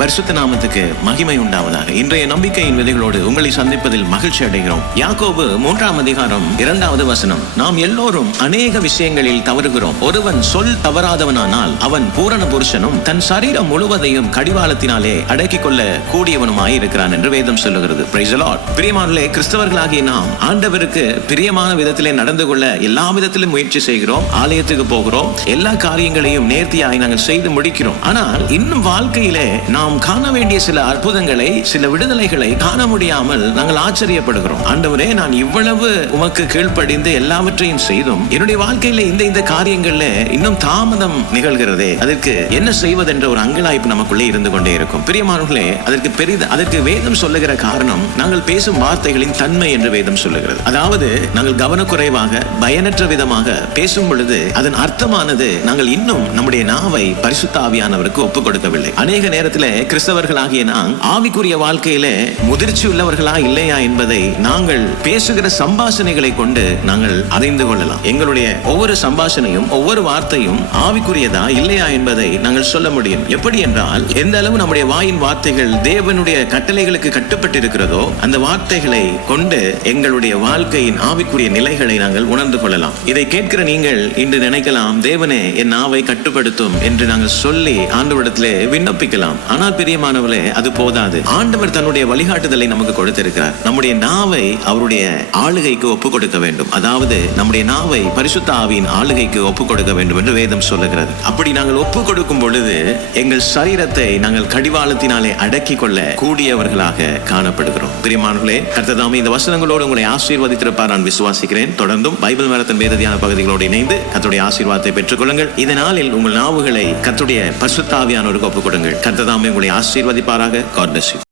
பரிசுத்த நாமத்துக்கு மகிமை உண்டாவதாக. இன்றைய நம்பிக்கையின் விதைகளோடு உங்களை சந்திப்பதில் மகிழ்ச்சி அடைகிறோம். யாக்கோபு 3ஆம் அதிகாரம் 2வது வசனம். நாம் எல்லோரும் அநேக விஷயங்களில் தவறுகிறோம். ஒருவன் சொல் தவறாதவனானால் அவன் பூரண புருஷனும் தன் சரீரம் முழுவதையும் கடிவாளத்தினாலே அடக்கிக் கொள்ள கூடியவனுமாய் இருக்கிறான் என்று வேதம் சொல்லுகிறது. Praise the Lord. பிரியமானவர்களே, கிறிஸ்தவர்களாகிய நாம் ஆண்டவருக்கு பிரியமான விதத்திலே நடந்து கொள்ள எல்லா விதத்திலும் முயற்சி செய்கிறோம். ஆலயத்துக்கு போகிறோம். எல்லா காரியங்களையும் நேர்த்தியாய் நாங்கள் செய்து முடிக்கிறோம். ஆனால் இன்னும் வாழ்க்கையிலே நாம் காண வேண்டிய சில அற்புதங்களை, சில விடுதலைகளை காண முடியாமல் நாங்கள் ஆச்சரியப்படுகிறோம். ஆண்டவரே, நான் இவ்வளவு உமக்கு கீழ்ப்படிந்து எல்லாவற்றையும் செய்தும் என்னுடைய வாழ்க்கையில இந்த காரியங்கள்ல இன்னும் தாமதம் நிகழ்கிறதே, அதற்கு என்ன செய்வதென்ற ஒரு அங்கலாய்ப்பு நமக்குள்ளே இருந்து கொண்டே இருக்கும். பிரியமானவர்களே, அதற்கு வேதம் சொல்லுகிற காரணம் நாங்கள் பேசும் வார்த்தைகளின் தன்மை என்று வேதம் சொல்லுகிறது. அதாவது நாங்கள் கவனக்குறைவாக பயனற்ற விதமாக பேசும் பொழுது அதன் அர்த்தமானது நாங்கள் இன்னும் நம்முடைய நாவை பரிசுத்த ஆவியானவருக்கு ஒப்புக் கொடுக்கவில்லை. அநேக நேரத்தில் கிறிஸ்தவர்களாகிய நாம் ஆவிக்குரிய வாழ்க்கையில முதிர்ச்சி உள்ளவர்களா இல்லையா என்பதை நாங்கள் பேசுகிற சம்பாஷணைகளை கொண்டு நாங்கள் அறிந்து கொள்ளலாம். எங்களுடைய ஒவ்வொரு சம்பாஷணையும் ஒவ்வொரு வார்த்தையும் ஆவிக்குரியதா இல்லையா என்பதை நாங்கள் சொல்ல முடியும். எப்படி என்றால், எந்த அளவு நம்முடைய வாயின் வார்த்தைகள் தேவனுடைய கட்டளைகளுக்கு கட்டுப்பட்டு இருக்கிறதோ அந்த வார்த்தைகளை கொண்டு எங்களுடைய வாழ்க்கையின் ஆவிக்குரிய நிலைகளை நாங்கள் உணர்ந்து கொள்ளலாம். இதை கேட்கிற நீங்கள் இன்று நினைக்கலாம், தேவனே என் நாவை கட்டுப்படுத்தும் என்று நாங்கள் சொல்லி ஆண்டவரிடத்திலே விண்ணப்பிக்கலாம். ஆனால் பிரியமானவர்களே, அது போதாது. ஆண்டவர் தன்னுடைய வழிகாட்டுதலை நமக்கு கொடுத்திருக்கிறார். நம்முடைய நாவை அவருடைய ஆளுகைக்கு ஒப்புக் கொடுக்க வேண்டும். அதாவது நம்முடைய நாவை பரிசுத்த ஆவியின் ஆளுகைக்கு ஒப்புக் கொடுக்க வேண்டும் என்று வேதம் சொல்லுகிறது. அப்படி நாங்கள் ஒப்புக் கொடுக்கும் பொழுது எங்கள் சரீரத்தை நாங்கள் கடிவாளத்தினாலே அடக்கிக் கொள்ள கூடியவர்களாக காணப்படுகிறோம். பிரியமானவர்களே, கர்த்தர் தாமே இந்த வசனங்களோடு உங்களை ஆசீர்வதித்திருப்பார் நான் விசுவாசிக்கிறேன். தொடர்ந்தும் பைபிள் மரத்தின் வேத தியான பகுதிகளோடு இணைந்து கர்த்தருடைய ஆசீர்வாதத்தை பெற்றுக் கொள்ளுங்கள். இதனாலில் உங்கள் நாவுகளை கர்த்தருடைய பரிசுத்த ஆவியானவருக்கு ஒப்புக் கொடுங்கள். கர்த்தர் தாமே உங்களை ஆசீர்வதிப்பாராக. God bless you.